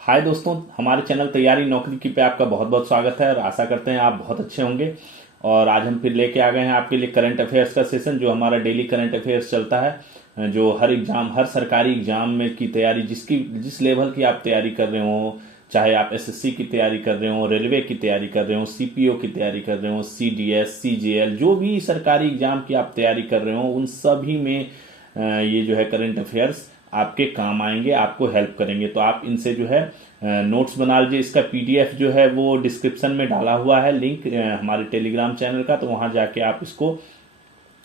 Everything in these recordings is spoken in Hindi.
हाय दोस्तों, हमारे चैनल तैयारी नौकरी की पे आपका बहुत बहुत स्वागत है और आशा करते हैं आप बहुत अच्छे होंगे। और आज हम फिर लेके आ गए हैं आपके लिए करंट अफेयर्स का सेशन, जो हमारा डेली करंट अफेयर्स चलता है, जो हर सरकारी एग्जाम में की तैयारी जिस लेवल की आप तैयारी कर रहे हो, चाहे आप एसएससी की तैयारी कर रहे हो, रेलवे की तैयारी कर रहे हो, सीपीओ की तैयारी कर रहे हो, सीडीएस, सीजीएल, जो भी सरकारी एग्जाम की आप तैयारी कर रहे हो, उन सभी में ये जो है करंट अफेयर्स आपके काम आएंगे, आपको हेल्प करेंगे। तो आप इनसे जो है नोट्स बना लीजिए। इसका पीडीएफ जो है वो डिस्क्रिप्शन में डाला हुआ है लिंक हमारे टेलीग्राम चैनल का, तो वहां जाके आप इसको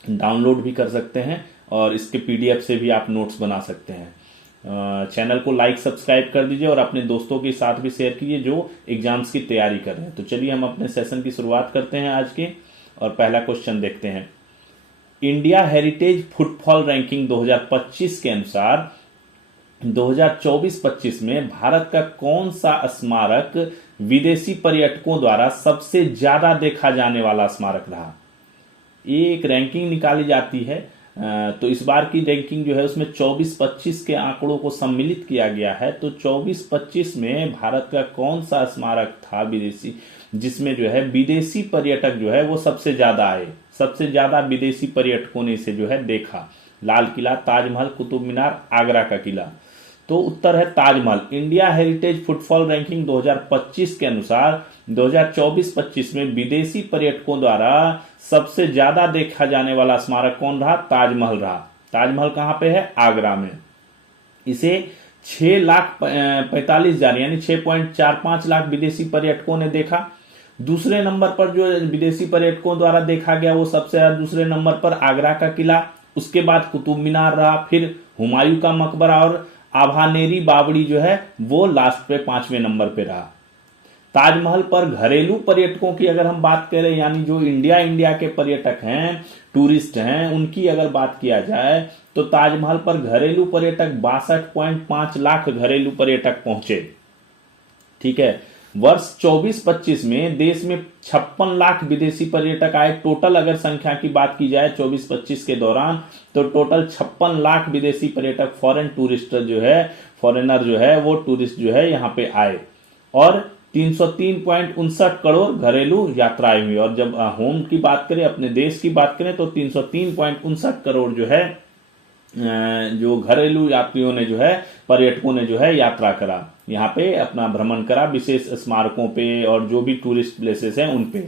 डाउनलोड भी कर सकते हैं और इसके पीडीएफ से भी आप नोट्स बना सकते हैं। चैनल को लाइक सब्सक्राइब कर दीजिए और अपने दोस्तों के साथ भी शेयर कीजिए जो एग्जाम्स की तैयारी कर रहे हैं। तो चलिए हम अपने सेशन की शुरुआत करते हैं आज के, और पहला क्वेश्चन देखते हैं। इंडिया हेरिटेज फुटफॉल रैंकिंग 2025 के अनुसार 2024-25 में भारत का कौन सा स्मारक विदेशी पर्यटकों द्वारा सबसे ज्यादा देखा जाने वाला स्मारक रहा? ये एक रैंकिंग निकाली जाती है, तो इस बार की रैंकिंग जो है उसमें 24-25 के आंकड़ों को सम्मिलित किया गया है। तो 24-25 में भारत का कौन सा स्मारक था विदेशी, जिसमें जो है विदेशी पर्यटक जो है वो सबसे ज्यादा आए, सबसे ज्यादा विदेशी पर्यटकों ने इसे जो है देखा? लाल किला, ताजमहल, कुतुब मीनार, आगरा का किला। तो उत्तर है Taj Mahal. India heritage footfall ranking 2025 के अनुसार 2024-25 में विदेशी पर्यटकों द्वारा सबसे ज्यादा देखा जाने वाला स्मारक कौन रहा? ताजमहल रहा। ताजमहल कहां पे है? आगरा में। इसे 6,45,000 यानी 6.45 लाख विदेशी पर्यटकों ने देखा। दूसरे नंबर पर जो विदेशी पर्यटकों द्वारा देखा गया वो सबसे ज्यादा दूसरे नंबर पर आगरा का किला, उसके बाद कुतुब मीनार रहा, फिर हुमायूं का मकबरा और आभानेरी बावड़ी जो है वो लास्ट पे 5वें नंबर पे रहा। ताजमहल पर घरेलू पर्यटकों की अगर हम बात करें, यानी जो इंडिया के पर्यटक हैं, टूरिस्ट हैं, उनकी अगर बात किया जाए तो ताजमहल पर घरेलू पर्यटक 62.5 लाख घरेलू पर्यटक पहुंचे। ठीक है। वर्ष 24-25 में देश में 56 लाख विदेशी पर्यटक आए। टोटल अगर संख्या की बात की जाए 24-25 के दौरान, तो टोटल 56 लाख विदेशी पर्यटक फॉरेनर जो है वो टूरिस्ट जो है यहाँ पे आए, और 303.59 करोड़ घरेलू यात्राएं हुई। और जब होम की बात करें, अपने देश की बात करें, तो 303.59 करोड़ जो है जो घरेलू यात्रियों ने जो है, पर्यटकों ने जो है यात्रा करा, यहाँ पे अपना भ्रमण करा विशेष स्मारकों पे और जो भी टूरिस्ट प्लेसेस हैं उन पे।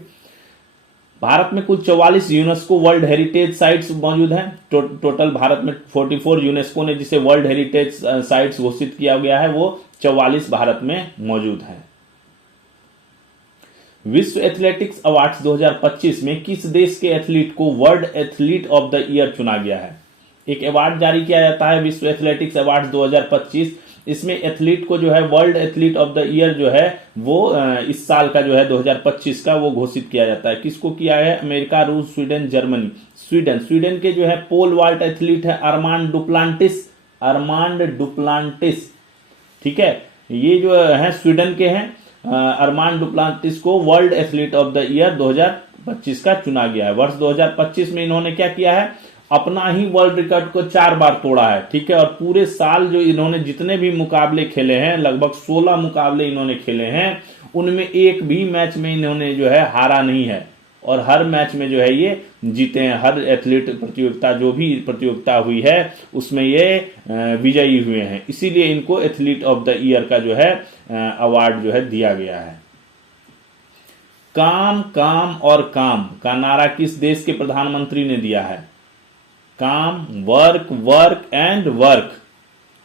भारत में कुल 44 यूनेस्को वर्ल्ड हेरिटेज साइट्स मौजूद हैं। टोटल भारत में 44 यूनेस्को ने जिसे वर्ल्ड हेरिटेज साइट्स घोषित किया गया है, वो 44 भारत में मौजूद हैं। विश्व एथलेटिक्स अवार्ड्स 2025 में किस देश के एथलीट को world athlete of the year चुना गया है? एक अवार्ड जारी किया जाता है, विश्व एथलेटिक्स अवार्ड 2025। इसमें एथलीट को जो है world athlete of the year जो है वो इस साल का जो है 2025 का वो घोषित किया जाता है। किसको किया है? अमेरिका, रूस, स्वीडन, जर्मनी। स्वीडन के जो है पोल वाल्ट एथलीट है अरमांड डुप्लांटिस। ठीक है, ये जो है स्वीडन के हैं। अरमांड डुप्लांटिस को world athlete of the year 2025 का चुना गया है। वर्ष 2025 में इन्होंने क्या किया है? अपना ही वर्ल्ड रिकॉर्ड को 4 बार तोड़ा है। ठीक है, और पूरे साल जो इन्होंने जितने भी मुकाबले खेले हैं, लगभग 16 मुकाबले इन्होंने खेले हैं, उनमें एक भी मैच में इन्होंने जो है हारा नहीं है, और हर मैच में जो है ये जीते हैं। हर एथलीट प्रतियोगिता, जो भी प्रतियोगिता हुई है, उसमें ये विजयी हुए हैं। इसीलिए इनको एथलीट ऑफ द ईयर का जो है अवार्ड जो है दिया गया है। काम, काम और काम का नारा किस देश के प्रधानमंत्री ने दिया है? काम, वर्क, वर्क एंड वर्क।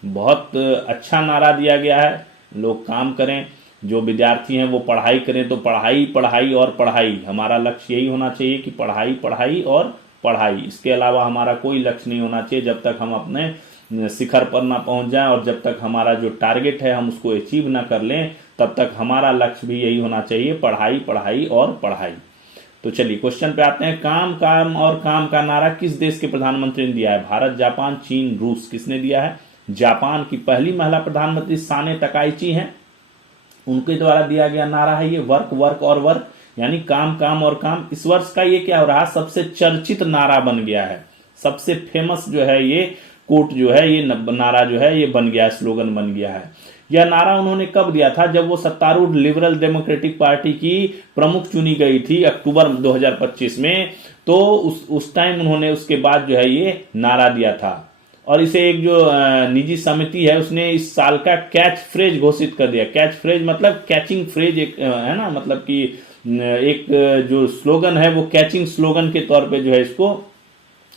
बहुत अच्छा नारा दिया गया है। लोग काम करें, जो विद्यार्थी हैं वो पढ़ाई करें, तो पढ़ाई, पढ़ाई और पढ़ाई। हमारा लक्ष्य यही होना चाहिए कि पढ़ाई, पढ़ाई और पढ़ाई। इसके अलावा हमारा कोई लक्ष्य नहीं होना चाहिए। जब तक हम अपने शिखर पर ना पहुंच जाएं और जब तक हमारा जो टारगेट है हम उसको अचीव ना कर लें, तब तक हमारा लक्ष्य भी यही होना चाहिए, पढ़ाई, पढ़ाई और पढ़ाई। तो चलिए क्वेश्चन पे आते हैं। काम, काम और काम का नारा किस देश के प्रधानमंत्री ने दिया है? भारत, जापान, चीन, रूस। किसने दिया है? जापान की पहली महिला प्रधानमंत्री साने तकाइची हैं, उनके द्वारा दिया गया नारा है ये, वर्क, वर्क और वर्क, यानी काम, काम और काम। इस वर्ष का ये क्या हो रहा है? सबसे चर्चित नारा बन गया है। सबसे फेमस जो है ये कोट जो है, ये नारा जो है ये बन गया, स्लोगन बन गया है। यह नारा उन्होंने कब दिया था? जब वो सत्तारूढ़ लिबरल डेमोक्रेटिक पार्टी की प्रमुख चुनी गई थी अक्टूबर 2025 में, तो उस टाइम उन्होंने उसके बाद जो है ये नारा दिया था। और इसे एक जो निजी समिति है उसने इस साल का कैच फ्रेज घोषित कर दिया। कैच फ्रेज मतलब कैचिंग फ्रेज एक है ना, मतलब कि एक जो स्लोगन है वो कैचिंग स्लोगन के तौर पे जो है इसको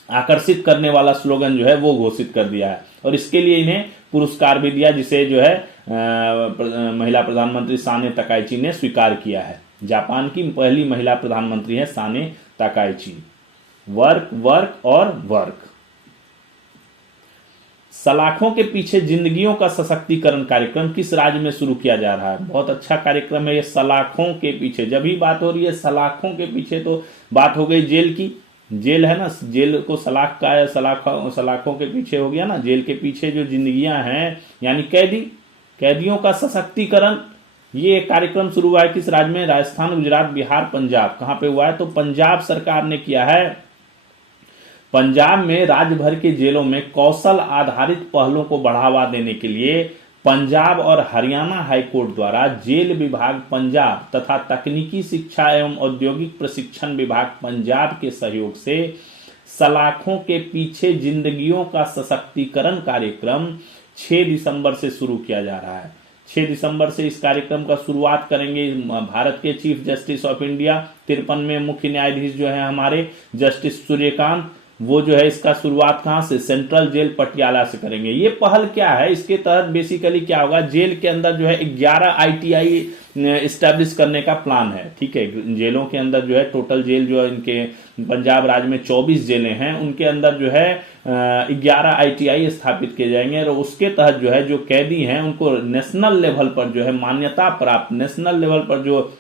आकर्षित करने वाला स्लोगन जो है वो घोषित कर दिया है। और इसके लिए इन्हें पुरस्कार भी दिया, जिसे जो है महिला प्रधानमंत्री साने तकाइची ने स्वीकार किया है। जापान की पहली महिला प्रधानमंत्री है साने तकाइची। वर्क वर्क और वर्क। सलाखों के पीछे जिंदगियों का सशक्तिकरण कार्यक्रम किस राज्य में शुरू किया जा रहा है? बहुत अच्छा कार्यक्रम है ये, सलाखों के पीछे। जब भी बात हो रही है सलाखों के पीछे तो बात हो गई जेल की। जेल है ना, जेल को सलाख का है, सलाखों के पीछे हो गया ना। जेल के पीछे जो जिंदगियां हैं यानी कैदियों का सशक्तिकरण, ये कार्यक्रम शुरू हुआ है किस राज्य में? राजस्थान, गुजरात, बिहार, पंजाब। कहां पे हुआ है? तो पंजाब सरकार ने किया है। पंजाब में राज्य भर के जेलों में कौशल आधारित पहलों को बढ़ावा देने के लिए पंजाब और हरियाणा हाईकोर्ट द्वारा जेल विभाग पंजाब तथा तकनीकी शिक्षा एवं औद्योगिक प्रशिक्षण विभाग पंजाब के सहयोग से सलाखों के पीछे जिंदगियों का सशक्तिकरण कार्यक्रम 6 दिसंबर से शुरू किया जा रहा है। 6 दिसंबर से इस कार्यक्रम का शुरुआत करेंगे भारत के चीफ जस्टिस ऑफ इंडिया 53वें मुख्य न्यायाधीश जो है हमारे जस्टिस सूर्यकांत, वो जो है इसका शुरुआत कहां से? सेंट्रल जेल पटियाला से करेंगे। ये पहल क्या है? इसके तहत बेसिकली क्या होगा, जेल के अंदर जो है 11 ITI इस्टेब्लिश करने का प्लान है। ठीक है, जेलों के अंदर जो है टोटल जेल जो है इनके पंजाब राज्य में 24 जेलें हैं, उनके अंदर जो है 11 ITI स्थापित किए जाएंगे। और उसके तहत जो है जो कैदी हैं उनको नेशनल लेवल पर जो है मान्यता प्राप्त, नेशनल लेवल पर जो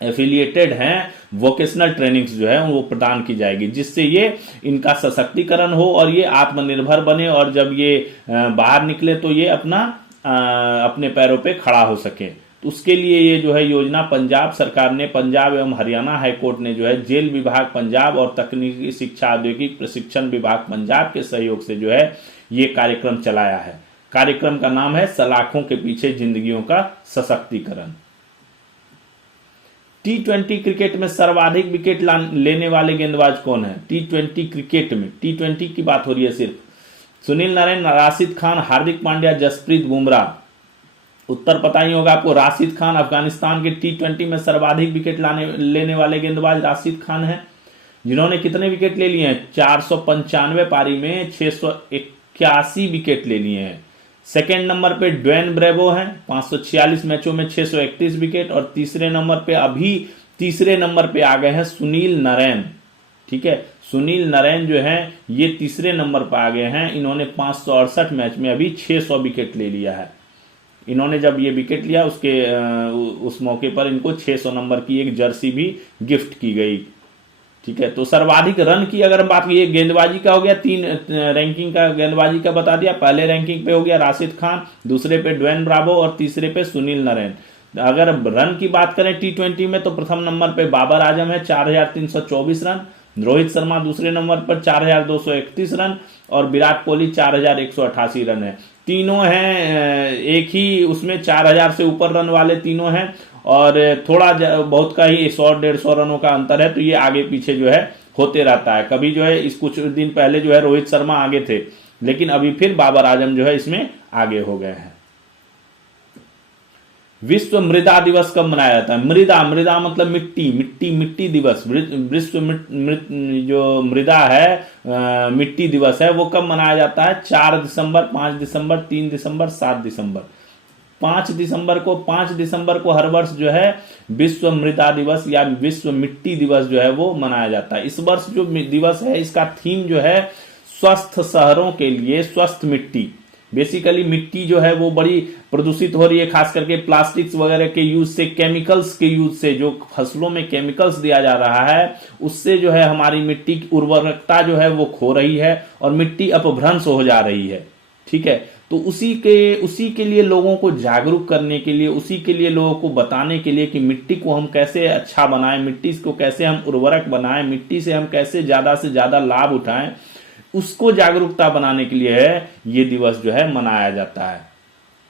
एफिलिएटेड हैं वोकेशनल ट्रेनिंग्स जो है वो प्रदान की जाएगी, जिससे ये इनका सशक्तिकरण हो और ये आत्मनिर्भर बने, और जब ये बाहर निकले तो ये अपने पैरों पे खड़ा हो सके। तो उसके लिए ये जो है योजना पंजाब सरकार ने, पंजाब एवं हरियाणा हाईकोर्ट ने जो है जेल विभाग पंजाब और तकनीकी शिक्षा औद्योगिक प्रशिक्षण विभाग पंजाब के सहयोग से जो है ये कार्यक्रम चलाया है। कार्यक्रम का नाम है सलाखों के पीछे जिंदगियों का सशक्तिकरण। T20 क्रिकेट में सर्वाधिक विकेट लेने वाले गेंदबाज कौन है? T20 क्रिकेट में, T20 की बात हो रही है सिर्फ। सुनील नारायण, राशिद खान, हार्दिक पांड्या, जसप्रीत बुमराह। उत्तर पता ही होगा आपको। राशिद खान अफगानिस्तान के T20 में सर्वाधिक विकेट लेने वाले गेंदबाज राशिद खान है, जिन्होंने कितने विकेट ले लिए हैं? 495 पारी में 681 विकेट ले लिए हैं। सेकेंड नंबर पे ड्वेन ब्रेवो हैं, 546 मैचों में 631 विकेट। और तीसरे नंबर पे आ गए हैं सुनील नारायण। ठीक है, सुनील नारायण जो हैं ये तीसरे नंबर पर आ गए हैं। इन्होंने 568 मैच में अभी 600 विकेट ले लिया है। इन्होंने जब ये विकेट लिया उस मौके पर इनको 600 नंबर की एक जर्सी भी गिफ्ट की गई। ठीक है, तो सर्वाधिक रन की अगर बात की, गेंदबाजी का हो गया, 3 रैंकिंग का गेंदबाजी का बता दिया। पहले रैंकिंग पे हो गया राशिद खान, दूसरे पे ड्वेन ब्रावो और तीसरे पे सुनील नारायण। अगर रन की बात करें T20 में तो प्रथम नंबर पे बाबर आजम है 4324 रन, रोहित शर्मा दूसरे नंबर पर 4231 रन और विराट कोहली 4188 रन है। तीनों हैं एक ही उसमें 4000 से ऊपर रन वाले तीनों हैं, और थोड़ा बहुत का ही 100-150 रनों का अंतर है। तो ये आगे पीछे जो है होते रहता है। कभी जो है इस कुछ दिन पहले जो है रोहित शर्मा आगे थे, लेकिन अभी फिर बाबर आजम जो है इसमें आगे हो गए हैं। विश्व मृदा दिवस कब मनाया जाता है? मृदा मतलब मिट्टी दिवस। विश्व जो मृदा है मिट्टी दिवस है वो कब मनाया जाता है? 4 दिसंबर, 5 दिसंबर, 3 दिसंबर, 7 दिसंबर। 5 दिसंबर को हर वर्ष जो है विश्व मृदा दिवस या विश्व मिट्टी दिवस जो है वो मनाया जाता है। इस वर्ष जो दिवस है इसका थीम जो है स्वस्थ शहरों के लिए स्वस्थ मिट्टी। बेसिकली मिट्टी जो है वो बड़ी प्रदूषित हो रही है, खास करके प्लास्टिक्स वगैरह के यूज से, केमिकल्स के यूज से, जो फसलों में केमिकल्स दिया जा रहा है उससे जो है हमारी मिट्टी की उर्वरकता जो है वो खो रही है और मिट्टी अपभ्रंश हो जा रही है। ठीक है, तो उसी के लिए लोगों को जागरूक करने के लिए, उसी के लिए लोगों को बताने के लिए कि मिट्टी को हम कैसे अच्छा बनाएं, मिट्टी को कैसे हम उर्वरक बनाएं, मिट्टी से हम कैसे ज्यादा से ज्यादा लाभ उठाएं, उसको जागरूकता बनाने के लिए है ये दिवस जो है मनाया जाता है।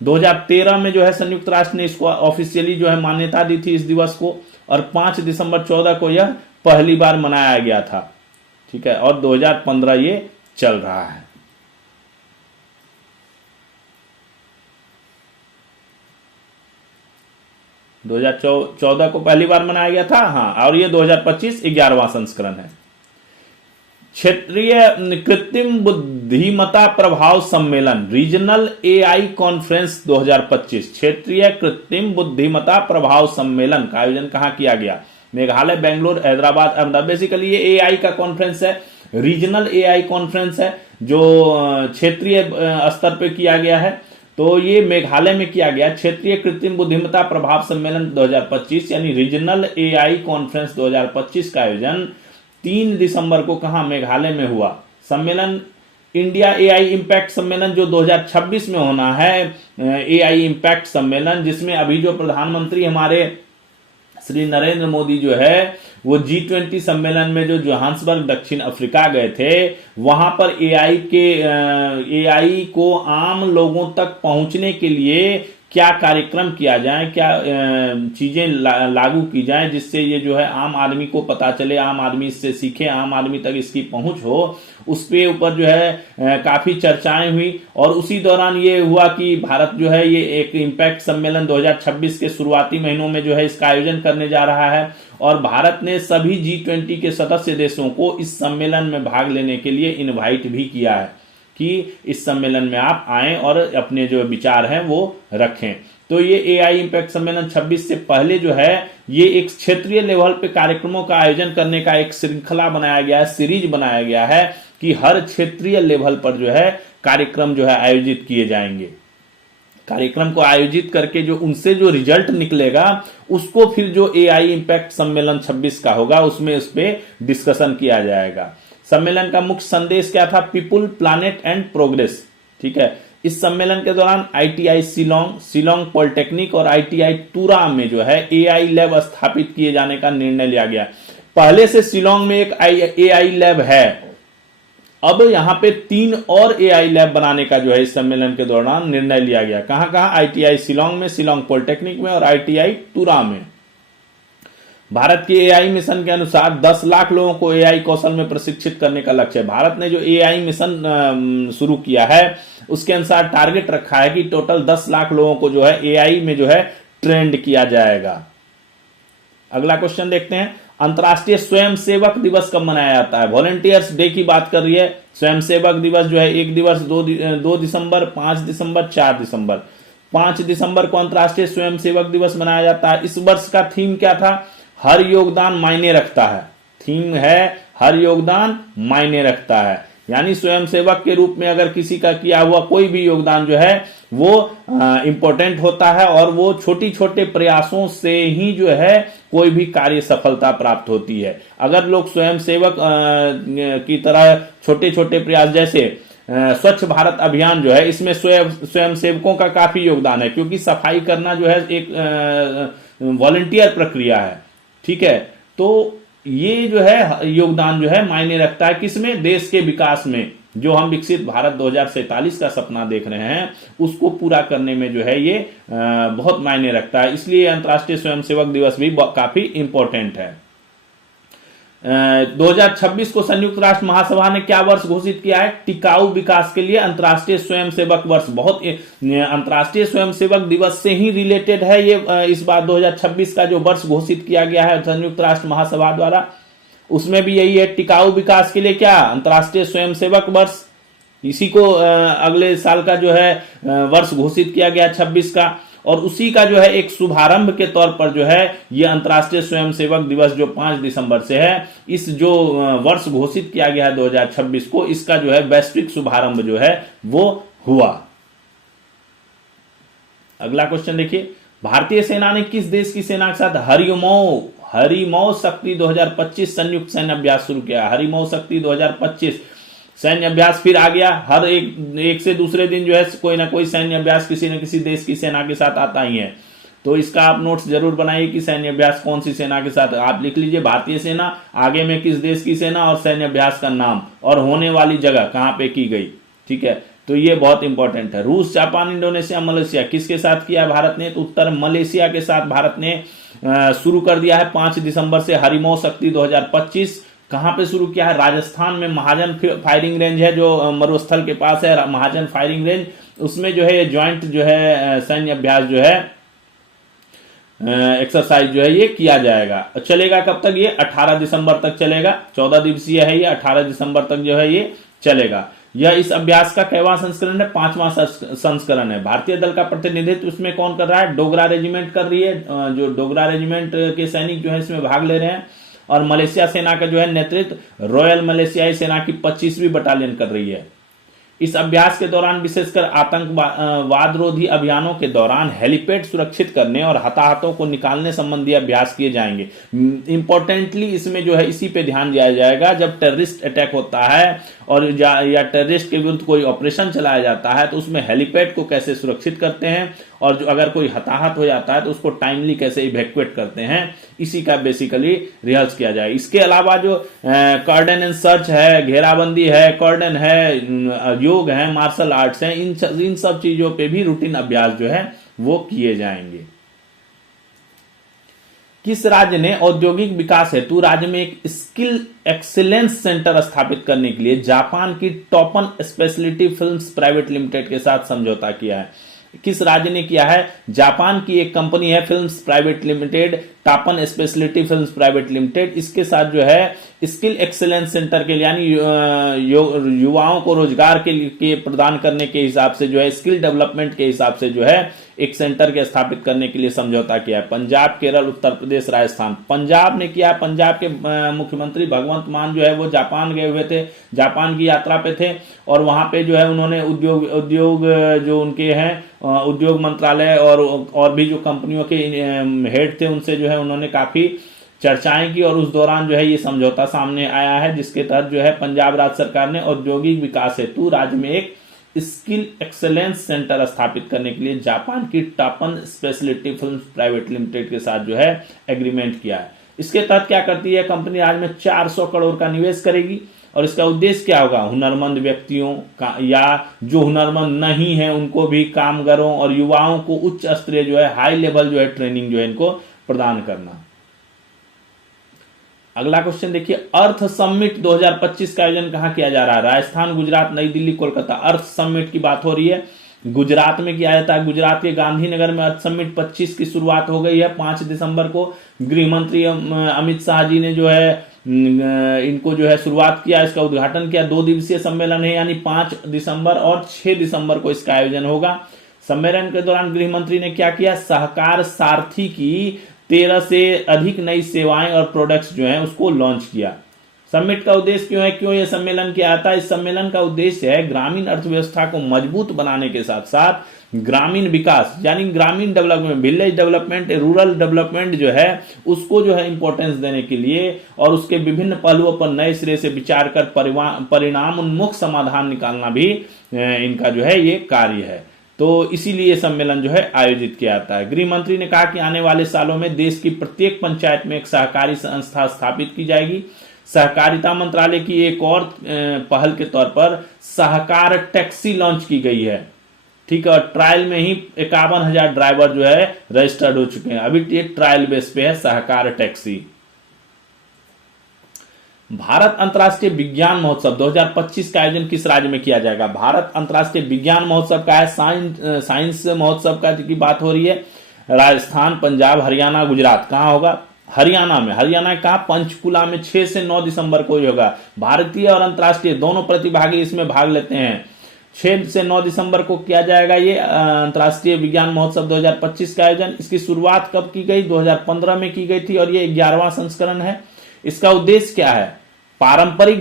2013 में जो है संयुक्त राष्ट्र ने इसको ऑफिशियली जो है मान्यता दी थी इस दिवस को, और 5 दिसंबर 14 को यह पहली बार मनाया गया था। ठीक है, और 2015 ये चल रहा है। दो 2014 को पहली बार मनाया गया था, हाँ, और ये 2025 11वां संस्करण है। क्षेत्रीय कृत्रिम बुद्धिमत्ता प्रभाव सम्मेलन, रीजनल एआई कॉन्फ्रेंस 2025, क्षेत्रीय कृत्रिम बुद्धिमत्ता प्रभाव सम्मेलन का आयोजन कहां किया गया? मेघालय, बेंगलुरु, हैदराबाद, अहमदाबाद। बेसिकली ये एआई का कॉन्फ्रेंस है, रीजनल एआई कॉन्फ्रेंस है, जो क्षेत्रीय स्तर पे किया गया है। तो ये मेघालय में किया गया क्षेत्रीय कृत्रिम बुद्धिमत्ता प्रभाव सम्मेलन 2025, यानी रीजनल एआई कॉन्फ्रेंस 2025 का आयोजन 3 दिसंबर को कहां? मेघालय में हुआ। सम्मेलन इंडिया एआई इम्पैक्ट सम्मेलन जो 2026 में होना है, एआई इम्पैक्ट सम्मेलन, जिसमें अभी जो प्रधानमंत्री हमारे श्री नरेंद्र मोदी जो है वो G20 सम्मेलन में जो जोहान्सबर्ग दक्षिण अफ्रीका गए थे, वहां पर एआई को आम लोगों तक पहुंचने के लिए क्या कार्यक्रम किया जाए, क्या चीजें लागू की जाए, जिससे ये जो है आम आदमी को पता चले, आम आदमी इससे सीखे, आम आदमी तक इसकी पहुंच हो, उस पे ऊपर जो है काफी चर्चाएं हुई। और उसी दौरान ये हुआ कि भारत जो है ये एक इम्पैक्ट सम्मेलन 2026 के शुरुआती महीनों में जो है इसका आयोजन करने जा रहा है, और भारत ने सभी G20 के सदस्य देशों को इस सम्मेलन में भाग लेने के लिए इनवाइट भी किया है कि इस सम्मेलन में आप आएं और अपने जो विचार हैं वो रखें। तो ये एआई इम्पैक्ट सम्मेलन 26 से पहले जो है ये एक क्षेत्रीय लेवल पे कार्यक्रमों का आयोजन करने का एक श्रृंखला बनाया गया है, सीरीज बनाया गया है कि हर क्षेत्रीय लेवल पर जो है कार्यक्रम जो है आयोजित किए जाएंगे। कार्यक्रम को आयोजित करके जो उनसे जो रिजल्ट निकलेगा उसको फिर जो एआई इम्पैक्ट सम्मेलन 26 का होगा उसमें उस पर डिस्कशन किया जाएगा। सम्मेलन का मुख्य संदेश क्या था? People, planet and progress. ठीक है, इस सम्मेलन के दौरान आईटीआई शिलोंग, शिलोंग पॉलिटेक्निक और आईटीआई टूरा में जो है एआई लैब स्थापित किए जाने का निर्णय लिया गया। पहले से शिलोंग में एक एआई लैब है, अब यहां पे 3 और एआई लैब बनाने का जो है इस सम्मेलन के दौरान निर्णय लिया गया। कहां कहां? आईटीआई शिलोंग में, शिलोंग पॉलिटेक्निक में और आईटीआई टूरा में। भारत के एआई मिशन के अनुसार 10 लाख लोगों को एआई कौशल में प्रशिक्षित करने का लक्ष्य है। भारत ने जो एआई मिशन शुरू किया है उसके अनुसार टारगेट रखा है कि टोटल 10 लाख लोगों को जो है एआई में जो है ट्रेंड किया जाएगा। अगला क्वेश्चन देखते हैं, अंतर्राष्ट्रीय स्वयंसेवक दिवस कब मनाया जाता है? वॉलंटियर्स डे की बात कर रही है। स्वयंसेवक दिवस जो है 1 दिवस, 2 दिसंबर, 5 दिसंबर, 4 दिसंबर। 5 दिसंबर को अंतर्राष्ट्रीय स्वयंसेवक दिवस मनाया जाता है। इस वर्ष का थीम क्या था? हर योगदान मायने रखता है। थीम है हर योगदान मायने रखता है, यानी स्वयंसेवक के रूप में अगर किसी का किया हुआ कोई भी योगदान जो है वो इंपॉर्टेंट होता है, और वो छोटी छोटे प्रयासों से ही जो है कोई भी कार्य सफलता प्राप्त होती है। अगर लोग स्वयंसेवक की तरह छोटे छोटे प्रयास, जैसे स्वच्छ भारत अभियान जो है, इसमें स्वयंसेवकों का काफी योगदान है, क्योंकि सफाई करना जो है एक वॉलंटियर प्रक्रिया है। ठीक है, तो ये जो है योगदान जो है मायने रखता है किसमें? देश के विकास में। जो हम विकसित भारत 2047 का सपना देख रहे हैं उसको पूरा करने में जो है ये बहुत मायने रखता है। इसलिए अंतर्राष्ट्रीय स्वयंसेवक दिवस भी काफी इंपॉर्टेंट है। 2026 को संयुक्त राष्ट्र महासभा ने क्या वर्ष घोषित किया है? टिकाऊ विकास के लिए अंतर्राष्ट्रीय स्वयंसेवक वर्ष। बहुत अंतर्राष्ट्रीय स्वयंसेवक दिवस से ही रिलेटेड है ये। इस बार 2026 का जो वर्ष घोषित किया गया है संयुक्त राष्ट्र महासभा द्वारा, उसमें भी यही है, टिकाऊ विकास के लिए क्या? अंतर्राष्ट्रीय स्वयंसेवक वर्ष। इसी को अगले साल का जो है वर्ष घोषित किया गया 26 का, और उसी का जो है एक शुभारंभ के तौर पर जो है ये अंतर्राष्ट्रीय स्वयंसेवक दिवस जो 5 दिसंबर से है, इस जो वर्ष घोषित किया गया है 2026 को, इसका जो है वैश्विक शुभारंभ जो है वो हुआ। अगला क्वेश्चन देखिए, भारतीय सेना ने किस देश की सेना के साथ हरिमौ शक्ति 2025 संयुक्त सैन्य अभ्यास शुरू किया? हरिमौ शक्ति 2025 सैन्य अभ्यास फिर आ गया। हर एक से दूसरे दिन जो है कोई ना कोई सैन्य अभ्यास किसी न किसी देश की सेना के साथ आता ही है। तो इसका आप नोट्स जरूर बनाइए कि सैन्य अभ्यास कौन सी सेना के साथ, आप लिख लीजिए भारतीय सेना, आगे में किस देश की सेना और सैन्य अभ्यास का नाम और होने वाली जगह कहां पे की गई। ठीक है, तो ये बहुत इंपॉर्टेंट है। रूस, जापान, इंडोनेशिया, मलेशिया किसके साथ किया है भारत ने, तो उत्तर मलेशिया के साथ भारत ने शुरू कर दिया है 5 दिसंबर से हरिमो शक्ति 2025। कहां पे शुरू किया है, राजस्थान में महाजन फायरिंग रेंज है जो मरुस्थल के पास है, महाजन फायरिंग रेंज, उसमें जो है ये ज्वाइंट जो है सैन्य अभ्यास जो है एक्सरसाइज जो है ये किया जाएगा। चलेगा कब तक, ये 18 दिसंबर तक चलेगा, 14 दिवसीय है ये, 18 दिसंबर तक जो है ये चलेगा। यह इस अभ्यास का कैवा संस्करण है, 5वां संस्करण है। भारतीय दल का प्रतिनिधित्व इसमें कौन कर रहा है, डोगरा रेजिमेंट कर रही है, जो डोगरा रेजिमेंट के सैनिक जो है इसमें भाग ले रहे हैं। और मलेशिया सेना का जो है नेतृत्व रॉयल मलेशियाई सेना की 25वीं बटालियन कर रही है। इस अभ्यास के दौरान विशेषकर आतंकवाद रोधी अभियानों के दौरान हेलीपैड सुरक्षित करने और हताहतों को निकालने संबंधी अभ्यास किए जाएंगे। इंपॉर्टेंटली इसमें जो है इसी पे ध्यान दिया जाएगा, जब टेररिस्ट अटैक होता है और या टेररिस्ट के विरुद्ध कोई ऑपरेशन चलाया जाता है तो उसमें हेलीपैड को कैसे सुरक्षित करते हैं और जो अगर कोई हताहत हो जाता है तो उसको टाइमली कैसे इवैक्यूएट करते हैं, इसी का बेसिकली रिहर्स किया जाए। इसके अलावा जो कॉर्डन एंड सर्च है, घेराबंदी है, कॉर्डन है, योग है, मार्शल आर्ट्स है, इन सब चीजों पे भी रूटीन अभ्यास जो है वो किए जाएंगे। किस राज्य ने औद्योगिक विकास हेतु राज्य में एक स्किल एक्सीलेंस सेंटर स्थापित करने के लिए जापान की टॉपन स्पेशलिटी फिल्म्स प्राइवेट लिमिटेड के साथ समझौता किया है? किस राज्य ने किया है? जापान की एक कंपनी है फिल्म्स प्राइवेट लिमिटेड, टापन स्पेशलिटी फिल्म्स प्राइवेट लिमिटेड, इसके साथ जो है स्किल एक्सीलेंस सेंटर के लिए यानी युवाओं को रोजगार के प्रदान करने के हिसाब से जो है स्किल डेवलपमेंट के हिसाब से जो है एक सेंटर के स्थापित करने के लिए समझौता किया है। पंजाब, केरल, उत्तर प्रदेश, राजस्थान। पंजाब ने किया, पंजाब के मुख्यमंत्री भगवंत मान जो है वो जापान गए हुए थे, जापान की यात्रा पे थे और वहां पे जो है उन्होंने उद्योग जो उनके हैं उद्योग मंत्रालय और भी जो कंपनियों के हेड थे उनसे जो है उन्होंने काफी चर्चाएं की और उस दौरान जो है ये समझौता सामने आया है, जिसके तहत जो है पंजाब राज्य सरकार ने औद्योगिक विकास हेतु राज्य में एक स्किल एक्सेलेंस सेंटर स्थापित करने के लिए जापान की टापन स्पेशलिटी फिल्म्स प्राइवेट लिमिटेड के साथ जो है एग्रीमेंट किया है। इसके तहत क्या करती है कंपनी, राज्य में 400 करोड़ का निवेश करेगी और इसका उद्देश्य क्या होगा, हुनरमंद व्यक्तियों का या जो हुनरमंद नहीं है उनको भी, कामगारों और युवाओं को उच्च स्तरीय जो है हाई लेवल जो है ट्रेनिंग जो है इनको प्रदान करना। अगला क्वेश्चन देखिए, अर्थ समिट 2025 का आयोजन कहां किया जा रहा है? राजस्थान, गुजरात, नई दिल्ली, कोलकाता। अर्थ समिट की बात हो रही है, गुजरात में किया जाता है। गुजरात के गांधीनगर में अर्थ समिट 25 की शुरुआत हो गई है 5 दिसंबर को। गृह मंत्री अमित शाह जी ने जो है इनको जो है शुरुआत किया, इसका उद्घाटन किया। 2 दिवसीय सम्मेलन है, यानी 5 दिसंबर और 6 दिसंबर को इसका आयोजन होगा। सम्मेलन के दौरान गृह मंत्री ने क्या किया, सहकार सारथी की 13 से अधिक नई सेवाएं और प्रोडक्ट्स जो हैं उसको लॉन्च किया। समिट का उद्देश्य क्यों यह सम्मेलन किया जाता है? इस सम्मेलन का उद्देश्य है ग्रामीण अर्थव्यवस्था को मजबूत बनाने के साथ साथ ग्रामीण विकास यानी ग्रामीण development, village development, rural development जो है उसको जो है इंपॉर्टेंस देने के लिए और उसके विभिन्न पहलुओं पर नए सिरे से विचार कर परिणाम उन्मुख समाधान निकालना भी इनका जो है ये कार्य है। तो इसीलिए सम्मेलन जो है आयोजित किया जाता है। गृह मंत्री ने कहा कि आने वाले सालों में देश की प्रत्येक पंचायत में एक सहकारी संस्था स्थापित की जाएगी। सहकारिता मंत्रालय की एक और पहल के तौर पर सहकार टैक्सी लॉन्च की गई है। ठीक है, ट्रायल में ही 51,000 ड्राइवर जो है रजिस्टर्ड हो चुके हैं। अभी ये ट्रायल बेस पे है सहकार टैक्सी। भारत अंतर्राष्ट्रीय विज्ञान महोत्सव 2025 का आयोजन किस राज्य में किया जाएगा? भारत अंतर्राष्ट्रीय विज्ञान महोत्सव का है, साइंस महोत्सव का की बात हो रही है। राजस्थान, पंजाब, हरियाणा, गुजरात। कहां होगा? हरियाणा में। हरियाणा का पंचकुला में 6 से 9 दिसंबर को होगा। भारतीय और अंतर्राष्ट्रीय दोनों प्रतिभागी इसमें भाग लेते हैं। 6 से 9 दिसंबर को किया जाएगा ये अंतर्राष्ट्रीय विज्ञान महोत्सव 2025 का आयोजन। इसकी शुरुआत कब की गई? 2015 में की गई थी और ये 11वां संस्करण है। इसका उद्देश्य क्या है? पारंपरिक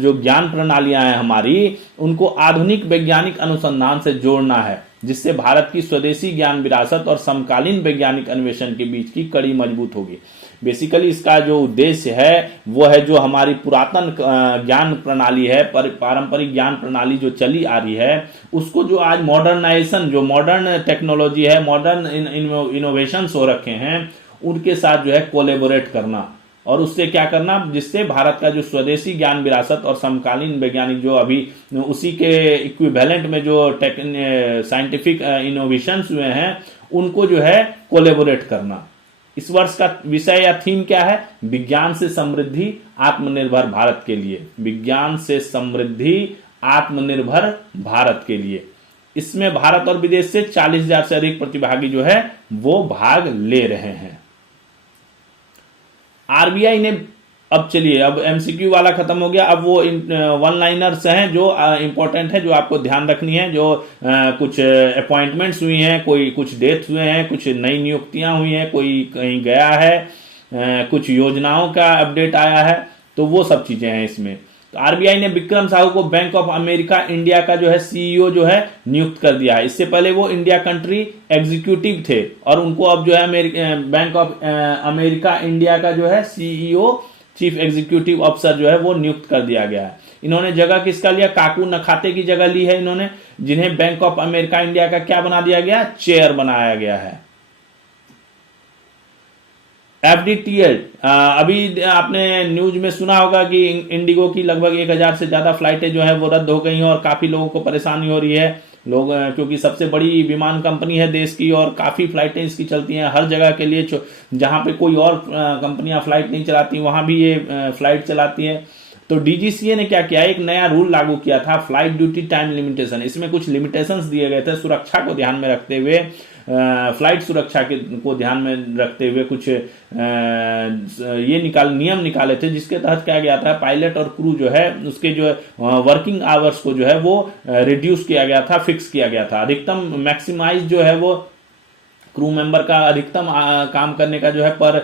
जो ज्ञान प्रणालियां हैं हमारी, उनको आधुनिक वैज्ञानिक अनुसंधान से जोड़ना है। जिससे भारत की स्वदेशी ज्ञान विरासत और समकालीन वैज्ञानिक अन्वेषण के बीच की कड़ी मजबूत होगी। बेसिकली इसका जो उद्देश्य है वो है जो हमारी पुरातन ज्ञान प्रणाली है, पारंपरिक ज्ञान प्रणाली जो चली आ रही है, उसको जो आज मॉडर्नाइजेशन, जो मॉडर्न टेक्नोलॉजी है, मॉडर्न इनोवेशंस हो रखे हैं, उनके साथ जो है कोलेबोरेट करना और उससे क्या करना, जिससे भारत का जो स्वदेशी ज्ञान विरासत और समकालीन वैज्ञानिक जो अभी उसी के इक्विवेलेंट में जो साइंटिफिक इनोवेशंस हुए हैं, उनको जो है कोलेबोरेट करना। इस वर्ष का विषय या थीम क्या है? विज्ञान से समृद्धि आत्मनिर्भर भारत के लिए। विज्ञान से समृद्धि आत्मनिर्भर भारत के लिए। इसमें भारत और विदेश से 40,000 से अधिक प्रतिभागी जो है वो भाग ले रहे हैं। आरबीआई ने, अब चलिए, अब एमसीक्यू वाला खत्म हो गया, अब वो वन लाइनर्स हैं जो इंपॉर्टेंट है, जो आपको ध्यान रखनी है। जो कुछ अपॉइंटमेंट्स हुई हैं, कोई कुछ डेथ हुए हैं, कुछ नई नियुक्तियां हुई हैं, कोई कहीं गया है, कुछ योजनाओं का अपडेट आया है, तो वो सब चीजें हैं इसमें। तो आरबीआई ने विक्रम साहू को बैंक ऑफ अमेरिका इंडिया का जो है सीईओ जो है नियुक्त कर दिया है। इससे पहले वो इंडिया कंट्री एग्जीक्यूटिव थे और उनको अब जो है बैंक ऑफ अमेरिका इंडिया का जो है सीईओ, चीफ एग्जीक्यूटिव ऑफिसर जो है वो नियुक्त कर दिया गया है। इन्होंने जगह किसका लिया? काकू नखाते की जगह ली है इन्होंने, जिन्हें बैंक ऑफ अमेरिका इंडिया का क्या बना दिया गया? चेयर बनाया गया है। एफडीटीएल, अभी आपने न्यूज में सुना होगा कि इंडिगो की लगभग 1,000 से ज्यादा फ्लाइटें जो है वो रद्द हो गई हैं और काफी लोगों को परेशानी हो रही है। लोग, क्योंकि सबसे बड़ी विमान कंपनी है देश की और काफी फ्लाइटें इसकी चलती हैं हर जगह के लिए, जहां पे कोई और कंपनियां फ्लाइट नहीं चलाती वहां भी ये फ्लाइट चलाती है। तो डीजीसीए ने क्या किया, एक नया रूल लागू किया था, फ्लाइट ड्यूटी टाइम लिमिटेशन। इसमें कुछ लिमिटेशंस दिए गए थे सुरक्षा को ध्यान में रखते हुए, फ्लाइट सुरक्षा को ध्यान में रखते हुए कुछ नियम निकाले थे, जिसके तहत क्या गया था, पायलट और क्रू जो है उसके जो वर्किंग आवर्स को जो है वो रिड्यूस किया गया था, फिक्स किया गया था। अधिकतम मैक्सिमाइज जो है वो क्रू मेंबर का अधिकतम काम करने का जो है पर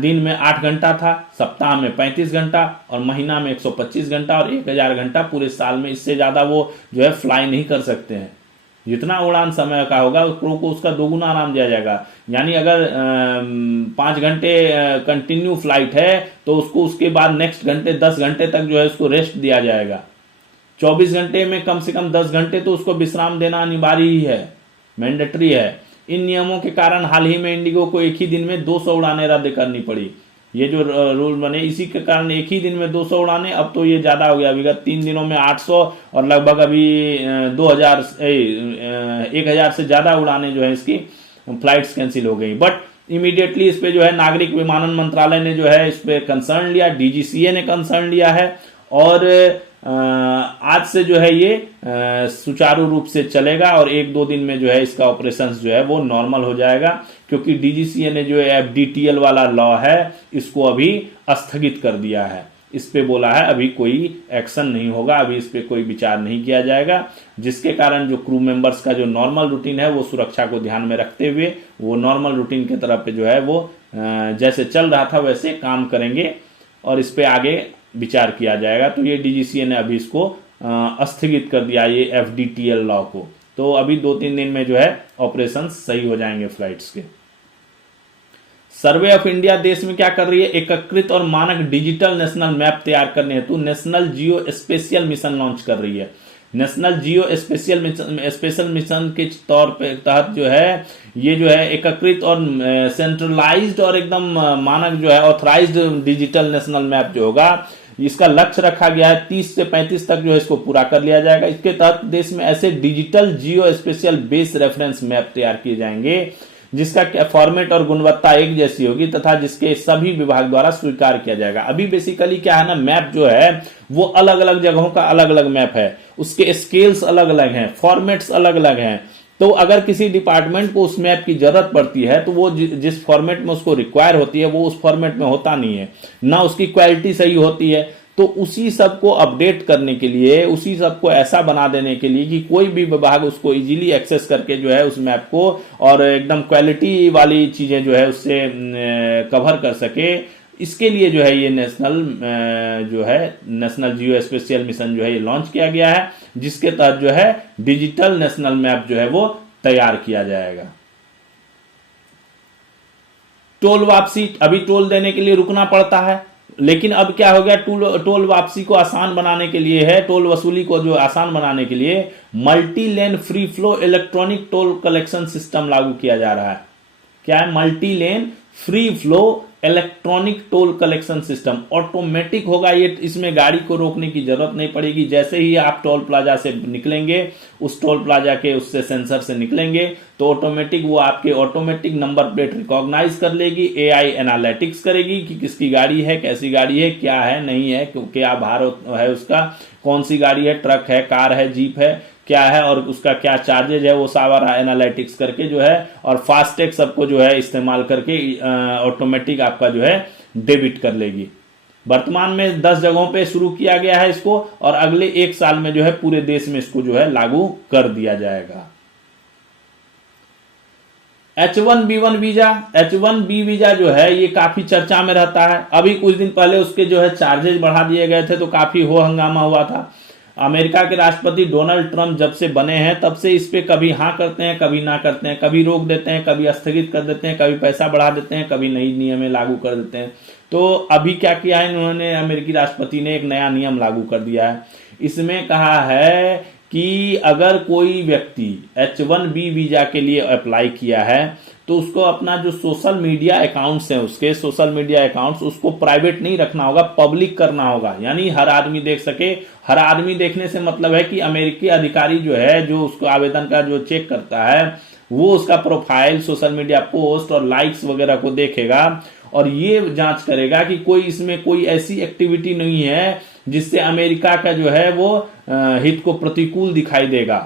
दिन में 8 घंटा था, सप्ताह में 35 घंटा और महीना में 125 घंटा और 1,000 घंटा पूरे साल में। इससे ज्यादा वो जो है फ्लाई नहीं कर सकते हैं। जितना उड़ान समय का होगा क्रू को उसका दोगुना आराम दिया जाएगा। यानी अगर 5 घंटे कंटिन्यू फ्लाइट है तो उसको उसके बाद नेक्स्ट घंटे 10 घंटे तक जो है उसको रेस्ट दिया जाएगा। 24 घंटे में कम से कम 10 घंटे तो उसको विश्राम देना अनिवार्य ही है, मैंडेटरी है। इन नियमों के कारण हाल ही में इंडिगो को एक ही दिन में 200 उड़ानें रद्द करनी पड़ी। ये जो रूल बने इसी के कारण एक ही दिन में 200 उड़ानें, अब तो ये ज्यादा हो गया। विगत 3 दिनों में 800 और लगभग अभी 1,000 से ज्यादा उड़ानें जो है इसकी फ्लाइट्स कैंसिल हो गई। बट इमीडिएटली इस पे जो है नागरिक विमानन मंत्रालय ने जो है इस पे कंसर्न लिया, डीजीसीए ने कंसर्न लिया है और आज से जो है ये सुचारू रूप से चलेगा और 1-2 दिन में जो है इसका ऑपरेशन जो है वो नॉर्मल हो जाएगा, क्योंकि डीजीसीए ने जो एफडीटीएल वाला लॉ है इसको अभी स्थगित कर दिया है। इस पे बोला है अभी कोई एक्शन नहीं होगा, अभी इस पे कोई विचार नहीं किया जाएगा, जिसके कारण जो क्रू मेंबर्स का जो नॉर्मल रूटीन है वो सुरक्षा को ध्यान में रखते हुए वो नॉर्मल रूटीन की तरफ पे जो है वो जैसे चल रहा था वैसे काम करेंगे और इस पे आगे विचार किया जाएगा। तो ये डीजीसीए ने अभी इसको स्थगित कर दिया, ये एफडीटीएल लॉ को। तो अभी 2-3 दिन में जो है ऑपरेशन सही हो जाएंगे फ्लाइट्स के। सर्वे ऑफ इंडिया देश में क्या कर रही है, एकीकृत और मानक डिजिटल नेशनल मैप तैयार करने हेतु national geospatial mission launch कर रही है। नेशनल जियो स्पेशल मिशन के तौर पे तहत जो है ये जो है एकीकृत और सेंट्रलाइज्ड और एकदम मानक जो है ऑथराइज्ड डिजिटल नेशनल मैप जो होगा, इसका लक्ष्य रखा गया है 30 से 35 तक जो है इसको पूरा कर लिया जाएगा। इसके तहत देश में ऐसे डिजिटल जियो स्पेशियल बेस रेफरेंस मैप तैयार किए जाएंगे जिसका फॉर्मेट और गुणवत्ता एक जैसी होगी तथा जिसके सभी विभाग द्वारा स्वीकार किया जाएगा। अभी बेसिकली क्या है ना, मैप जो है वो अलग अलग जगहों का अलग अलग मैप है, उसके स्केल्स अलग अलग हैं, फॉर्मेट्स अलग अलग हैं। तो अगर किसी डिपार्टमेंट को उस मैप की जरूरत पड़ती है तो वो जिस फॉर्मेट में उसको रिक्वायर होती है वो उस फॉर्मेट में होता नहीं है, ना उसकी क्वालिटी सही होती है। तो उसी सब को अपडेट करने के लिए, उसी सब को ऐसा बना देने के लिए कि कोई भी विभाग उसको इजीली एक्सेस करके जो है उस मैप को और एकदम क्वालिटी वाली चीजें जो है उससे कवर कर सके, इसके लिए जो है ये नेशनल जियो स्पेशियल मिशन जो है ये लॉन्च किया गया है। जिसके तहत जो है डिजिटल नेशनल मैप जो है वो तैयार किया जाएगा। टोल वापसी, अभी टोल देने के लिए रुकना पड़ता है, लेकिन अब क्या हो गया, टोल वापसी को आसान बनाने के लिए है, टोल वसूली को जो आसान बनाने के लिए multi lane free flow electronic toll collection system लागू किया जा रहा है। क्या है? Multi lane free flow electronic toll collection system. Automatic होगा ये, इसमें गाड़ी को रोकने की जरूरत नहीं पड़ेगी। जैसे ही आप टोल प्लाजा से निकलेंगे, उस टोल प्लाजा के उससे सेंसर से निकलेंगे, तो ऑटोमेटिक वो आपके ऑटोमेटिक नंबर प्लेट रिकॉग्नाइज कर लेगी, एआई एनालिटिक्स करेगी कि किसकी गाड़ी है, कैसी गाड़ी है, क्या है, नहीं है, क्या भार है उसका, कौन सी गाड़ी है, ट्रक है, कार है, जीप है, क्या है और उसका क्या चार्जेज है, वो सारा एनालिटिक्स करके जो है, और फास्टैग सबको जो है इस्तेमाल करके ऑटोमेटिक आपका जो है डेबिट कर लेगी। वर्तमान में 10 जगहों पे शुरू किया गया है इसको, और अगले 1 साल में जो है पूरे देश में इसको जो है लागू कर दिया जाएगा। H1B1 वीजा, H1B वीजा जो है ये काफी चर्चा में रहता है। अभी कुछ दिन पहले उसके जो है चार्जेज बढ़ा दिए गए थे, तो काफी हो हंगामा हुआ था। अमेरिका के राष्ट्रपति डोनाल्ड ट्रंप जब से बने हैं तब से इस पे कभी हाँ करते हैं, कभी ना करते हैं, कभी रोक देते हैं, कभी स्थगित कर देते हैं, कभी पैसा बढ़ा देते हैं, कभी नई नियमें लागू कर देते हैं। तो अभी क्या किया है इन्होंने, अमेरिकी राष्ट्रपति ने एक नया नियम लागू कर दिया है। इसमें कहा है कि अगर कोई व्यक्ति H1B वीजा के लिए अप्लाई किया है, तो उसको अपना जो सोशल मीडिया अकाउंट्स हैं, उसके सोशल मीडिया अकाउंट्स उसको प्राइवेट नहीं रखना होगा, पब्लिक करना होगा, यानी हर आदमी देख सके। हर आदमी देखने से मतलब है कि अमेरिकी अधिकारी जो है, जो उसको आवेदन का जो चेक करता है, वो उसका प्रोफाइल, सोशल मीडिया पोस्ट और लाइक्स वगैरह को देखेगा, और ये जांच करेगा कि कोई इसमें कोई ऐसी एक्टिविटी नहीं है जिससे अमेरिका का जो है वो हित को प्रतिकूल दिखाई देगा।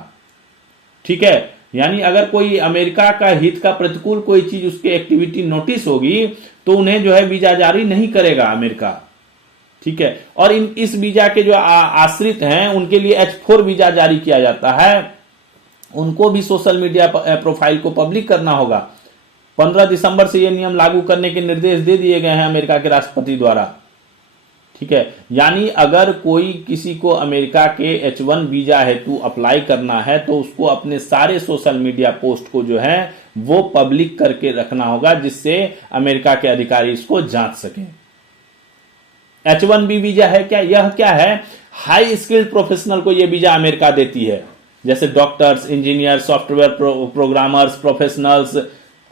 ठीक है, यानी अगर कोई अमेरिका का हित का प्रतिकूल कोई चीज उसके एक्टिविटी नोटिस होगी, तो उन्हें जो है वीजा जारी नहीं करेगा अमेरिका। ठीक है, और इस वीजा के जो आश्रित हैं उनके लिए H4 वीजा जारी किया जाता है, उनको भी सोशल मीडिया प्रोफाइल को पब्लिक करना होगा। 15 दिसंबर से यह नियम लागू करने के निर्देश दे दिए गए हैं अमेरिका के राष्ट्रपति द्वारा। ठीक है, यानी अगर कोई किसी को अमेरिका के H1 वीजा हेतु अप्लाई करना है, तो उसको अपने सारे सोशल मीडिया पोस्ट को जो है वो पब्लिक करके रखना होगा, जिससे अमेरिका के अधिकारी इसको जांच सकें। H1B वीजा है क्या? यह क्या है? हाई स्किल्ड प्रोफेशनल को यह वीजा अमेरिका देती है, जैसे doctors, engineer, software programmers, professionals,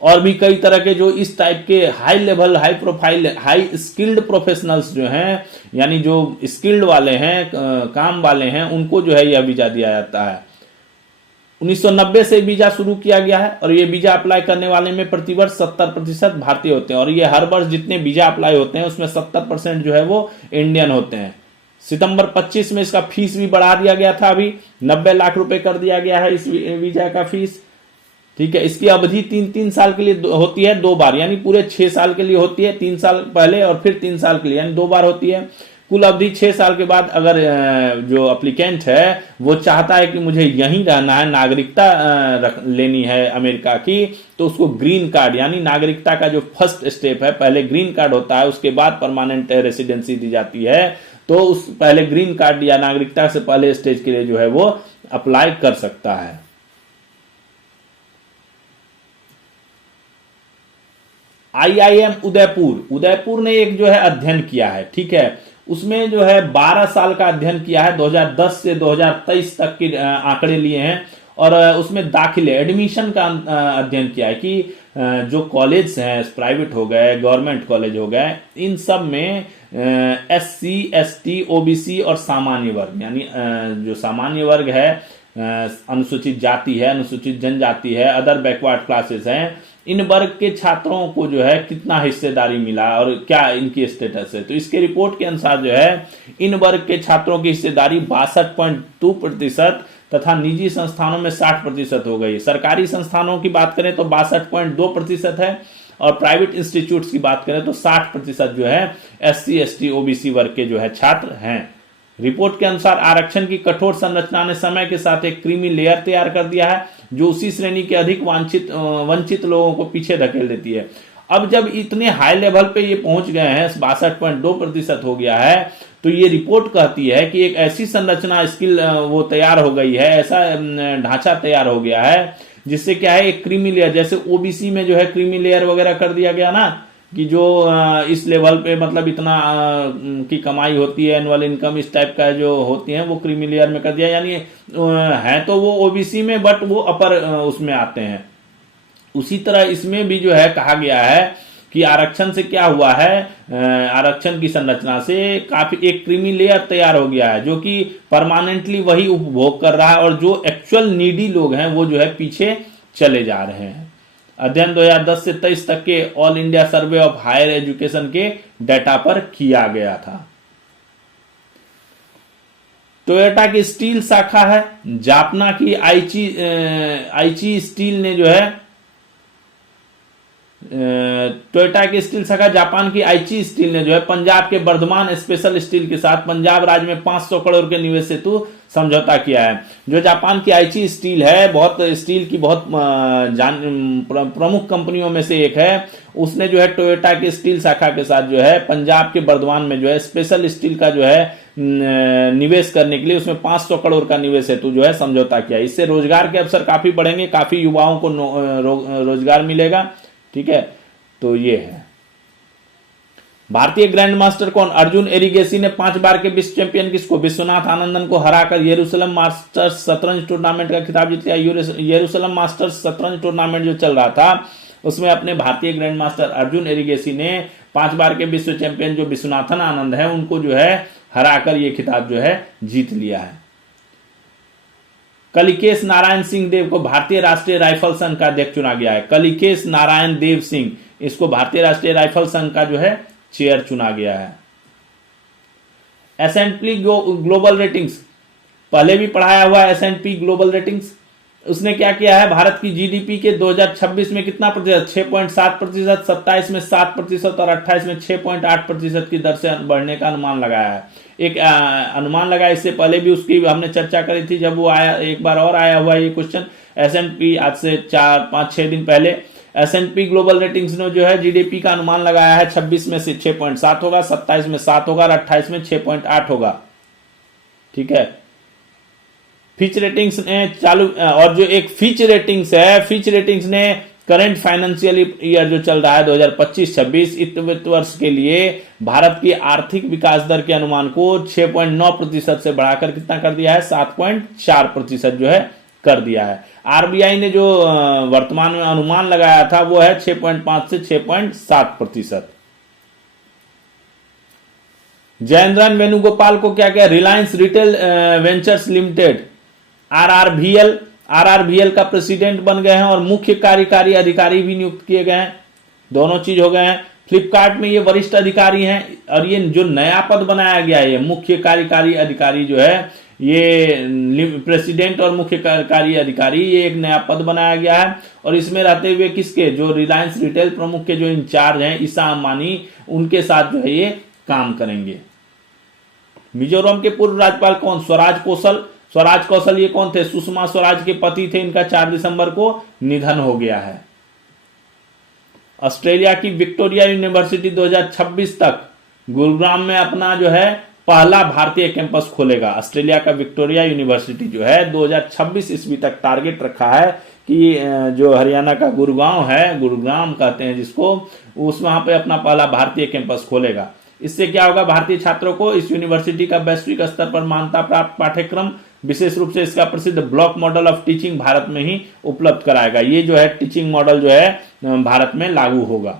और भी कई तरह के जो इस टाइप के high level, high profile, high skilled professionals जो हैं, यानी जो स्किल्ड वाले हैं, काम वाले हैं, उनको जो है यह वीजा दिया जाता है। 1990 से वीजा शुरू किया गया है, और ये वीजा अप्लाई करने वाले में प्रतिवर्ष 70% भारतीय होते हैं, और ये हर वर्ष जितने वीजा अप्लाई होते हैं उसमें 70% जो है वो इंडियन होते हैं। सितंबर 25 में इसका फीस भी बढ़ा दिया गया था, अभी 90 लाख रुपए कर दिया गया है इस वीजा का फीस। ठीक है, इसकी अवधि 3 साल के लिए होती है, 2 बार, यानी पूरे 6 साल के लिए होती है, 3 साल पहले और फिर 3 साल के लिए, यानी 2 बार होती है। कुल अवधि 6 साल के बाद अगर जो एप्लीकेंट है वो चाहता है कि मुझे यहीं रहना है, नागरिकता लेनी है अमेरिका की, तो उसको ग्रीन कार्ड, यानी नागरिकता का जो फर्स्ट स्टेप है, पहले ग्रीन कार्ड होता है, उसके बाद परमानेंट रेसिडेंसी दी जाती है, तो उस पहले ग्रीन कार्ड या नागरिकता से पहले स्टेज के लिए जो है वो अप्लाई कर सकता है। IIM उदयपुर ने एक जो है अध्ययन किया है। ठीक है, उसमें जो है 12 साल का अध्ययन किया है, 2010 से 2023 तक के आंकड़े लिए हैं, और उसमें दाखिले, एडमिशन का अध्ययन किया है कि जो कॉलेज हैं, प्राइवेट हो गए, गवर्नमेंट कॉलेज हो गए, इन सब में SC, ST, OBC और सामान्य वर्ग, यानी जो सामान्य वर्ग है, अनुसूचित जाति है, अनुसूचित जनजाति है, अदर बैकवर्ड क्लासेस हैं, इन वर्ग के छात्रों को जो है कितना हिस्सेदारी मिला और क्या इनकी स्टेटस है। तो इसके रिपोर्ट के अनुसार जो है इन वर्ग के छात्रों की हिस्सेदारी 62.2% तथा निजी संस्थानों में 60% हो गई। सरकारी संस्थानों की बात करें तो 62.2% है, और प्राइवेट इंस्टीट्यूट्स की बात करें तो 60% जो है SC, ST, OBC वर्ग के जो है छात्र हैं। रिपोर्ट के अनुसार आरक्षण की कठोर संरचना ने समय के साथ एक क्रीमी लेयर तैयार कर दिया है, जो उसी श्रेणी के अधिक वंचित लोगों को पीछे धकेल देती है। अब जब इतने हाई लेवल पे ये पहुंच गए हैं, 62.2% हो गया है, तो ये रिपोर्ट कहती है कि एक ऐसी संरचना स्किल वो तैयार हो गई है, ऐसा ढांचा तैयार हो गया है जिससे क्या है, एक क्रीमी लेयर, जैसे ओबीसी में जो है क्रीमी लेयर वगैरह कर दिया गया ना, कि जो इस लेवल पे मतलब इतना की कमाई होती है, एनुअल इनकम इस टाइप का जो होती है वो क्रीमी लेयर में कर दिया, यानी है तो वो ओबीसी में बट वो अपर उसमें आते हैं। उसी तरह इसमें भी जो है कहा गया है कि आरक्षण से क्या हुआ है, आरक्षण की संरचना से काफी एक क्रीमी लेयर तैयार हो गया है जो कि परमानेंटली वही उपभोग कर रहा है, और जो एक्चुअल नीडी लोग हैं वो जो है पीछे चले जा रहे हैं। अध्ययन 2010 से 23 तक के all India survey of higher education के डाटा पर किया गया था। टोयोटा की स्टील शाखा है, जापान की आईची स्टील ने जो है टोयोटा की स्टील शाखा जापान की आईची स्टील ने जो है पंजाब के वर्धमान स्पेशल स्टील के साथ पंजाब राज्य में 500 करोड़ के निवेश हेतु समझौता किया है। जो जापान की आईची स्टील है, बहुत स्टील की बहुत प्रमुख कंपनियों में से एक है, उसने जो है टोयोटा की स्टील शाखा के साथ जो है पंजाब के वर्धमान में जो है स्पेशल स्टील का जो है निवेश करने के लिए उसमें 500 करोड़ का निवेश हेतु जो है समझौता किया। इससे रोजगार के अवसर काफी बढ़ेंगे, काफी युवाओं को रोजगार मिलेगा। ठीक है, तो ये है। भारतीय ग्रैंड मास्टर कौन? अर्जुन एरिगेसी ने 5 बार के विश्व चैंपियन किसको? विश्वनाथ आनंदन को हराकर येरूशलेम मास्टर्स शतरंज टूर्नामेंट का खिताब जीत लिया। येरूशलेम मास्टर्स शतरंज टूर्नामेंट जो चल रहा था उसमें अपने भारतीय ग्रैंड मास्टर अर्जुन एरिगेसी ने 5 बार के विश्व चैंपियन जो विश्वनाथन आनंद है उनको जो है हराकर ये खिताब जो है जीत लिया है। कलिकेश नारायण सिंह देव को भारतीय राष्ट्रीय राइफल संघ का अध्यक्ष चुना गया है। कलिकेश नारायण देव सिंह, इसको भारतीय राष्ट्रीय राइफल संघ का जो है चेयर चुना गया है। S&P ग्लोबल रेटिंग्स पहले भी पढ़ाया हुआ है। S&P ग्लोबल रेटिंग्स उसने क्या किया है, भारत की जीडीपी के 2026 में कितना प्रतिशत? 6.7%, 27 में 7% और 28 में 6.8% की दर से बढ़ने का अनुमान लगाया है। एक अनुमान लगाया, इससे पहले भी उसकी हमने चर्चा करी थी जब वो आया, एक बार और आया हुआ ये क्वेश्चन। S&P आज से 4-5-6 दिन पहले S&P ग्लोबल रेटिंग्स ने जो है जीडीपी का अनुमान लगाया है 26 में से 6.7 होगा, 27 में 7 होगा और 28 में 6.8 होगा। ठीक है, फिच रेटिंग्स ने चालू, और जो एक फिच रेटिंग्स है, फिच रेटिंग्स ने करंट फाइनेंशियल ईयर जो चल रहा है 2025-26 वित्त वर्ष के लिए भारत की आर्थिक विकास दर के अनुमान को 6.9% से बढ़ाकर कितना कर दिया है? 7.4% जो है कर दिया है। आरबीआई ने जो वर्तमान में अनुमान लगाया था वो है 6.5 से 6.7%। जयेंद्रन वेणुगोपाल को क्या क्या? रिलायंस रिटेल वेंचर्स लिमिटेड आरआरबीएल का प्रेसिडेंट बन गए हैं और मुख्य कार्यकारी अधिकारी भी नियुक्त किए गए हैं। दोनों चीज हो गए हैं। फ्लिपकार्ट में ये वरिष्ठ अधिकारी हैं और ये जो नया पद बनाया गया है, ये मुख्य कार्यकारी अधिकारी जो है, ये प्रेसिडेंट और मुख्य कार्यकारी अधिकारी, ये एक नया पद बनाया गया है। और इसमें रहते हुए किसके? जो रिलायंस रिटेल प्रमुख के जो इंचार्ज हैं ईशा अंबानी, उनके साथ जो है ये काम करेंगे। मिजोरम के पूर्व राज्यपाल कौन? स्वराज कौशल ये कौन थे? सुषमा स्वराज के पति थे। इनका 4 दिसंबर को निधन हो गया है। ऑस्ट्रेलिया की विक्टोरिया यूनिवर्सिटी 2026 तक गुरुग्राम में अपना जो है पहला भारतीय कैंपस खोलेगा। ऑस्ट्रेलिया का विक्टोरिया यूनिवर्सिटी जो है 2026 ईस्वी तक टारगेट रखा है कि जो हरियाणा का गुरुगांव है, गुरुग्राम कहते हैं जिसको, उस वहां पे अपना पहला भारतीय कैंपस खोलेगा। इससे क्या होगा? भारतीय छात्रों को इस यूनिवर्सिटी का वैश्विक स्तर पर मान्यता प्राप्त पाठ्यक्रम, विशेष रूप से इसका प्रसिद्ध block model of teaching Bharat में ही उपलब्ध कराएगा। ये जो है टीचिंग मॉडल जो है भारत में लागू होगा।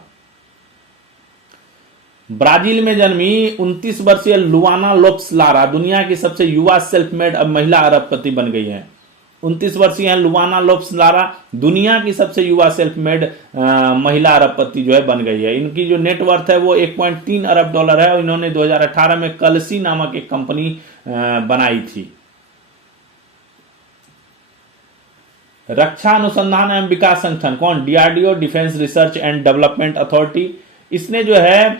ब्राजील में जन्मी 29 वर्षीय लुआना लोप्स लारा दुनिया की सबसे युवा सेल्फ मेड महिला अरबपति बन गई है। 29 वर्षीय हैं लुआना लोप्स लारा, दुनिया की सबसे युवा सेल्फ मेड महिला अरबपति जो है बन गई है। इनकी जो नेटवर्थ है वो 1.3 अरब डॉलर है और इन्होंने 2018 में कलसी नामक एक कंपनी बनाई थी। रक्षा अनुसंधान एवं विकास संगठन कौन? DRDO, defence research and development authority. इसने जो है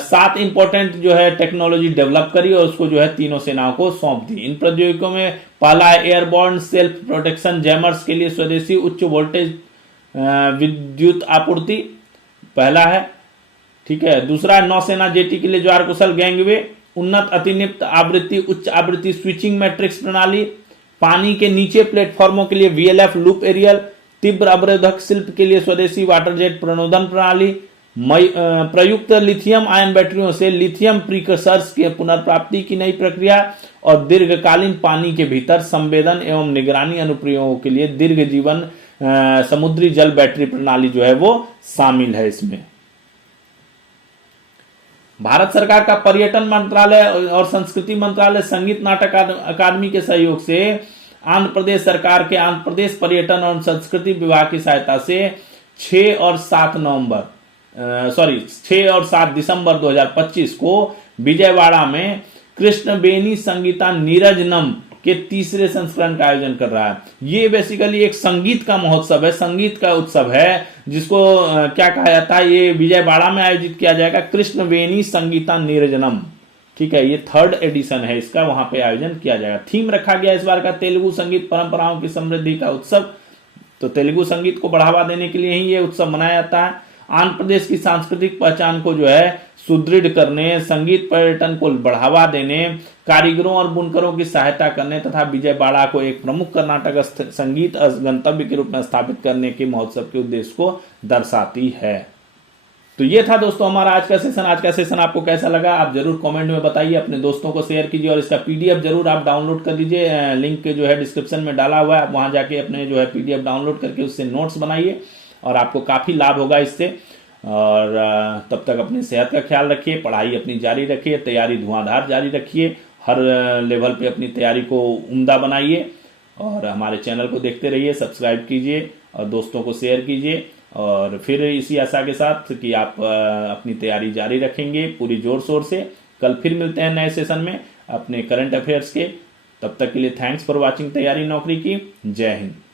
7 इंपॉर्टेंट जो है टेक्नोलॉजी डेवलप करी और उसको जो है तीनों सेनाओं को सौंप दी। इन प्रौद्योगिकियों में पहला है एयरबॉर्न सेल्फ प्रोटेक्शन जैमर्स के लिए स्वदेशी उच्च वोल्टेज विद्युत आपूर्ति, पहला है। ठीक है, दूसरा है नौसेना जेटी के लिए ज्वार कुशल गैंगवे, उन्नत अतिनिप्त आवृत्ति उच्च आवृत्ति स्विचिंग मैट्रिक्स प्रणाली, पानी के नीचे प्लेटफॉर्मों के लिए वीएलएफ लूप एरियल, तीव्र अवरोधक शिल्प के लिए स्वदेशी वाटर जेट प्रणोदन प्रणाली, प्रयुक्त लिथियम आयन बैटरियों से लिथियम प्रीकर्सर्स के पुनर्प्राप्ति की नई प्रक्रिया और दीर्घकालीन पानी के भीतर संवेदन एवं निगरानी अनुप्रयोगों के लिए दीर्घ जीवन समुद्री जल बैटरी प्रणाली जो है वो शामिल है इसमें। भारत सरकार का पर्यटन मंत्रालय और संस्कृति मंत्रालय संगीत नाटक अकादमी के सहयोग से आंध्र प्रदेश सरकार के आंध्र प्रदेश पर्यटन और संस्कृति विभाग की सहायता से 6 और 7 दिसंबर 2025 को विजयवाड़ा में कृष्णवेणी संगीता नीरजनम के तीसरे संस्करण का आयोजन कर रहा है। ये बेसिकली एक संगीत का महोत्सव है, संगीत का उत्सव है, जिसको क्या कहा जाता है, ये विजयवाड़ा में आयोजित किया जाएगा, कृष्णवेणी संगीता नीरजनम। ठीक है, ये 3rd एडिशन है इसका, वहां पे आयोजन किया जाएगा। थीम रखा गया इस बार का तेलुगु संगीत परंपराओं की समृद्धि का उत्सव। तो तेलुगु संगीत को बढ़ावा देने के लिए ही ये उत्सव मनाया जाता है। आंध्र प्रदेश की सांस्कृतिक पहचान को जो है सुदृढ़ करने, संगीत पर्यटन को बढ़ावा देने, कारीगरों और बुनकरों की सहायता करने तथा विजयवाड़ा को एक प्रमुख कर्नाटक संगीत गंतव्य के रूप में स्थापित करने के महोत्सव के उद्देश्य को दर्शाती है। तो ये था दोस्तों हमारा आज का सेशन। आज का सेशन आपको कैसा लगा आप जरूर कमेंट में बताइए, अपने दोस्तों को शेयर कीजिए और इसका पीडीएफ जरूर आप डाउनलोड कर लीजिए। लिंक जो है डिस्क्रिप्शन में डाला हुआ है, आप वहां जाके अपने जो है पीडीएफ डाउनलोड करके उससे नोट्स बनाइए और आपको काफी लाभ होगा इससे। और तब तक अपनी सेहत का ख्याल रखिए, पढ़ाई अपनी जारी रखिए, तैयारी धुआंधार जारी रखिए, हर लेवल पे अपनी तैयारी को उम्दा बनाइए और हमारे चैनल को देखते रहिए, सब्सक्राइब कीजिए और दोस्तों को शेयर कीजिए। और फिर इसी आशा के साथ कि आप अपनी तैयारी जारी रखेंगे पूरी जोर शोर से। कल फिर मिलते हैं नए सेशन में अपने करंट अफेयर्स के। तब तक के लिए थैंक्स फॉर वॉचिंग तैयारी नौकरी की। जय हिंद।